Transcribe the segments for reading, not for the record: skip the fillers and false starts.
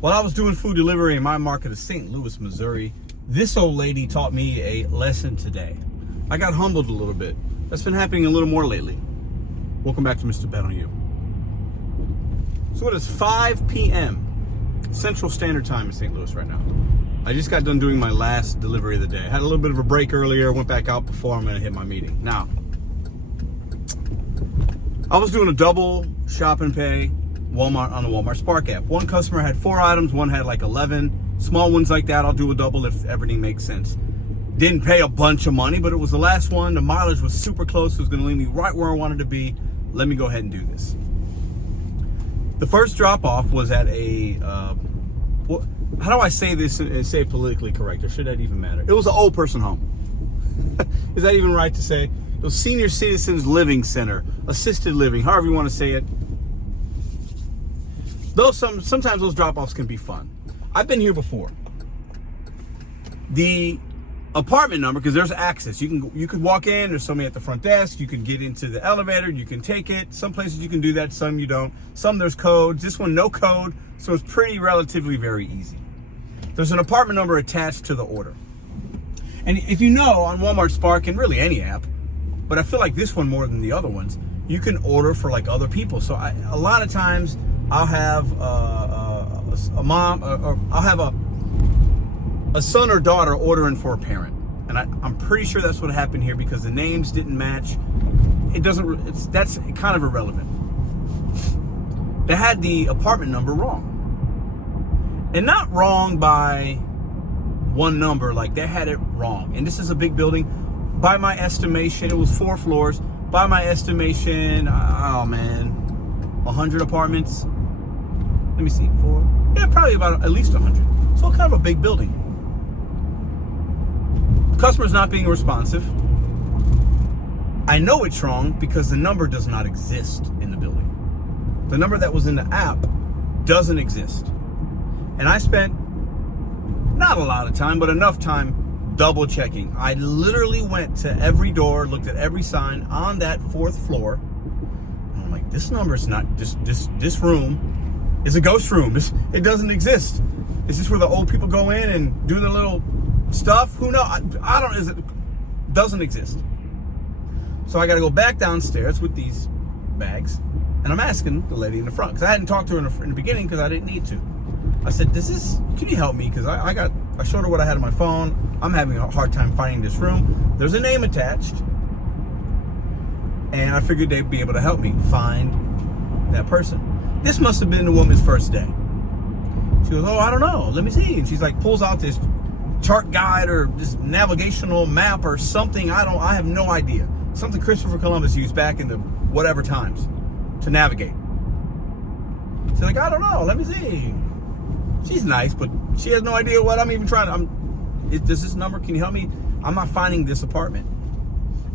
While I was doing food delivery in my market of St. Louis, Missouri, this old lady taught me a lesson today. I got humbled a little bit. That's been happening a little more lately. Welcome back to Mr.BetonYou. So it is 5 p.m. Central Standard Time in St. Louis right now. I just got done doing my last delivery of the day. I had a little bit of a break earlier, went back out before I'm gonna hit my meeting. Now, I was doing a double shop and pay Walmart on the Walmart Spark app. One customer had 4 items, one had like 11. Small ones like that, I'll do a double if everything makes sense. Didn't pay a bunch of money, but it was the last one. The mileage was super close. It was gonna leave me right where I wanted to be. Let me go ahead and do this. The first drop off was at a, how do I say this and say it politically correct, or should that even matter? It was an old person home. Is that even right to say? It was Senior Citizens Living Center, assisted living, however you want to say it. Though sometimes those drop-offs can be fun. I've been here before. The apartment number, because there's access. You could walk in, there's somebody at the front desk, you can get into the elevator, you can take it. Some places you can do that, some you don't. Some there's codes. This one no code, so it's relatively very easy. There's an apartment number attached to the order. And if you know, on Walmart Spark, and really any app, but I feel like this one more than the other ones, you can order for like other people. So a lot of times I'll have a mom, or I'll have a son or daughter ordering for a parent. And I'm pretty sure that's what happened here because the names didn't match. That's kind of irrelevant. They had the apartment number wrong. And not wrong by one number, like they had it wrong. And this is a big building. By my estimation, it was 4 floors. By my estimation, oh man, 100 apartments. Let me see, 4? Yeah, probably about at least 100. So kind of a big building. Customer's not being responsive. I know it's wrong because the number does not exist in the building. The number that was in the app doesn't exist. And I spent not a lot of time, but enough time double checking. I literally went to every door, looked at every sign on that 4th floor. And I'm like, this number is not, this room is a ghost room. It doesn't exist. Is this where the old people go in and do their little stuff? Who knows? I don't, it doesn't exist. So I got to go back downstairs with these bags. And I'm asking the lady in the front, because I hadn't talked to her in the beginning because I didn't need to. I said, can you help me? Because I showed her what I had on my phone. I'm having a hard time finding this room. There's a name attached. And I figured they'd be able to help me find that person. This must have been the woman's first day. She goes, oh, I don't know. Let me see. And she's like, pulls out this chart guide or this navigational map or something. I have no idea. Something Christopher Columbus used back in the whatever times to navigate. She's like, I don't know. Let me see. She's nice, but she has no idea what I'm even trying to. Does this number, can you help me? I'm not finding this apartment.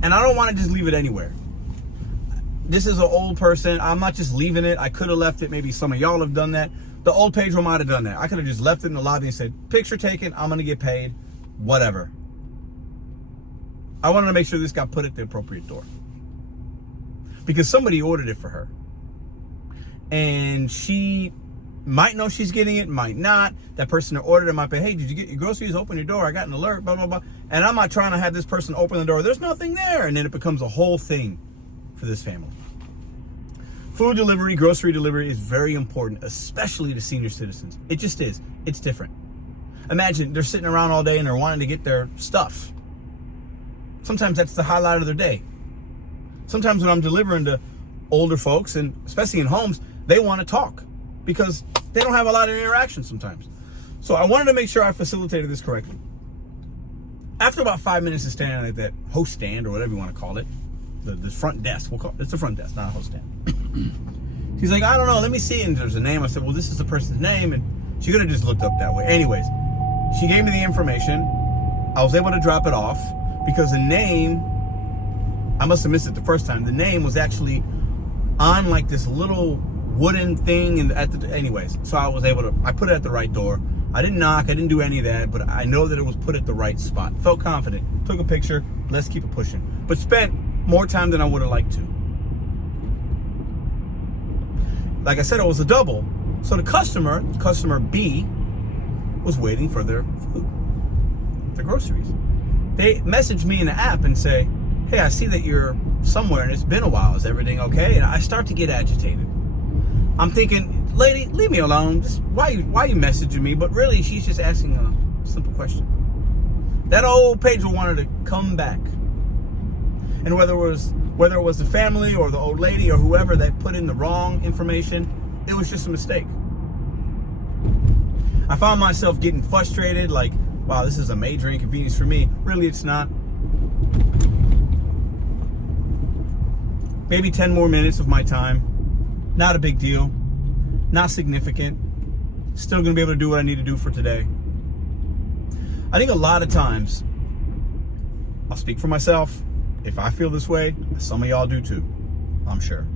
And I don't want to just leave it anywhere. This is an old person. I'm not just leaving it. I could have left it. Maybe some of y'all have done that. The old Pedro might have done that. I could have just left it in the lobby and said, picture taken, I'm going to get paid, whatever. I wanted to make sure this got put at the appropriate door. Because somebody ordered it for her. And she might know she's getting it, might not. That person that ordered it might be, hey, did you get your groceries? Open your door. I got an alert, blah, blah, blah. And I'm not trying to have this person open the door. There's nothing there. And then it becomes a whole thing for this family. Food delivery, grocery delivery is very important, especially to senior citizens. It just is. It's different. Imagine they're sitting around all day and they're wanting to get their stuff. Sometimes that's the highlight of their day. Sometimes when I'm delivering to older folks, and especially in homes, they want to talk because they don't have a lot of interaction sometimes. So I wanted to make sure I facilitated this correctly. After about 5 minutes of standing at that host stand, or whatever you want to call it, the front desk, it's the front desk, not a host stand. She's like, I don't know, let me see. And there's a name. I said, well, this is the person's name. And she could have just looked up that way. Anyways, she gave me the information. I was able to drop it off because the name, I must have missed it the first time. The name was actually on like this little wooden thing anyways. So I was able to, I put it at the right door. I didn't knock, I didn't do any of that, but I know that it was put at the right spot. Felt confident, took a picture, let's keep it pushing. But spent more time than I would have liked to. Like I said, it was a double, So the customer B, was waiting for their food, their groceries. They message me in the app and say, hey, I see that you're somewhere and it's been a while. Is everything okay? And I start to get agitated. I'm thinking, lady, leave me alone. Just, why you messaging me? But really, she's just asking a simple question. That old pager wanted to come back. And whether it was the family or the old lady or whoever that put in the wrong information, it was just a mistake. I found myself getting frustrated, like, wow, this is a major inconvenience for me. Really, it's not. Maybe 10 more minutes of my time. Not a big deal. Not significant. Still going to be able to do what I need to do for today. I think a lot of times, I'll speak for myself. If I feel this way, some of y'all do too, I'm sure.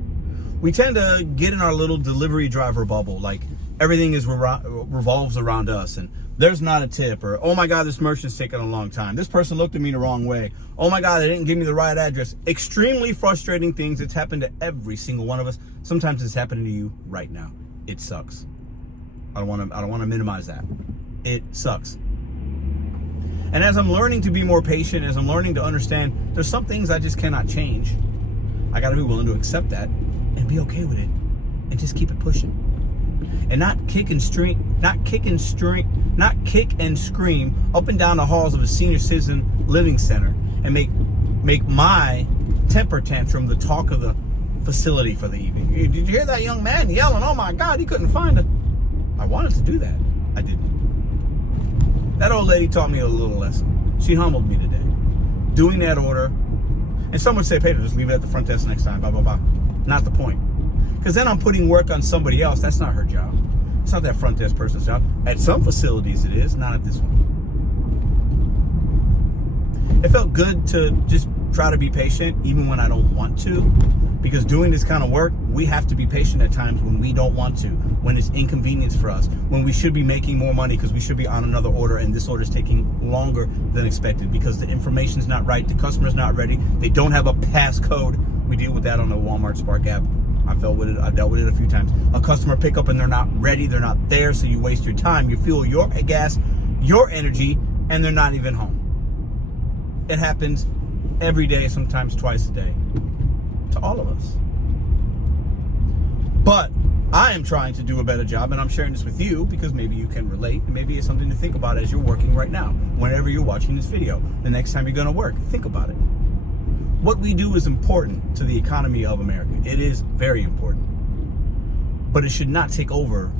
We tend to get in our little delivery driver bubble, like everything revolves around us, and there's not a tip, or oh my God, this merchant's taking a long time. This person looked at me the wrong way. Oh my God, they didn't give me the right address. Extremely frustrating things. It's happened to every single one of us. Sometimes it's happening to you right now. It sucks. I don't want to minimize that. It sucks. And as I'm learning to be more patient, as I'm learning to understand, there's some things I just cannot change. I got to be willing to accept that and be okay with it, and just keep it pushing, and not kick and scream up and down the halls of a senior citizen living center and make my temper tantrum the talk of the facility for the evening. Did you hear that young man yelling? Oh my God, he couldn't find it. I wanted to do that. I didn't. That old lady taught me a little lesson. She humbled me today. Doing that order, and someone say, Peter, just leave it at the front desk next time, blah, blah, blah. Not the point. Because then I'm putting work on somebody else. That's not her job. It's not that front desk person's job. At some facilities it is, not at this one. It felt good to just try to be patient, even when I don't want to. Because doing this kind of work, we have to be patient at times when we don't want to, when it's inconvenience for us, when we should be making more money because we should be on another order and this order is taking longer than expected because the information's not right, the customer's not ready, they don't have a passcode. We deal with that on the Walmart Spark app. I dealt with it a few times. A customer pickup and they're not ready, they're not there, so you waste your time. You fuel your gas, your energy, and they're not even home. It happens every day, sometimes twice a day, to all of us. But I am trying to do a better job, and I'm sharing this with you because maybe you can relate, and maybe it's something to think about as you're working right now. Whenever you're watching this video, the next time you're going to work, think about it. What we do is important to the economy of America. It is very important. But it should not take over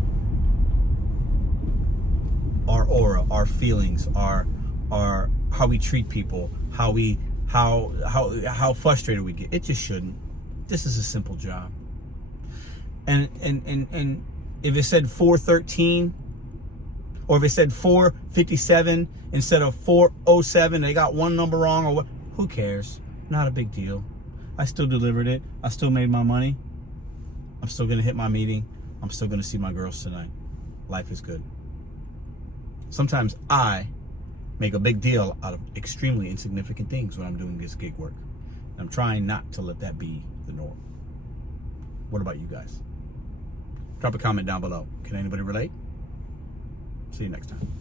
our aura, our feelings, our how we treat people, how frustrated we get. It just shouldn't. This is a simple job. And if it said 413 or if it said 457 instead of 407, they got one number wrong or what, who cares? Not a big deal. I still delivered it. I still made my money. I'm still going to hit my meeting. I'm still going to see my girls tonight. Life is good. Sometimes I make a big deal out of extremely insignificant things when I'm doing this gig work. I'm trying not to let that be the norm. What about you guys? Drop a comment down below. Can anybody relate? See you next time.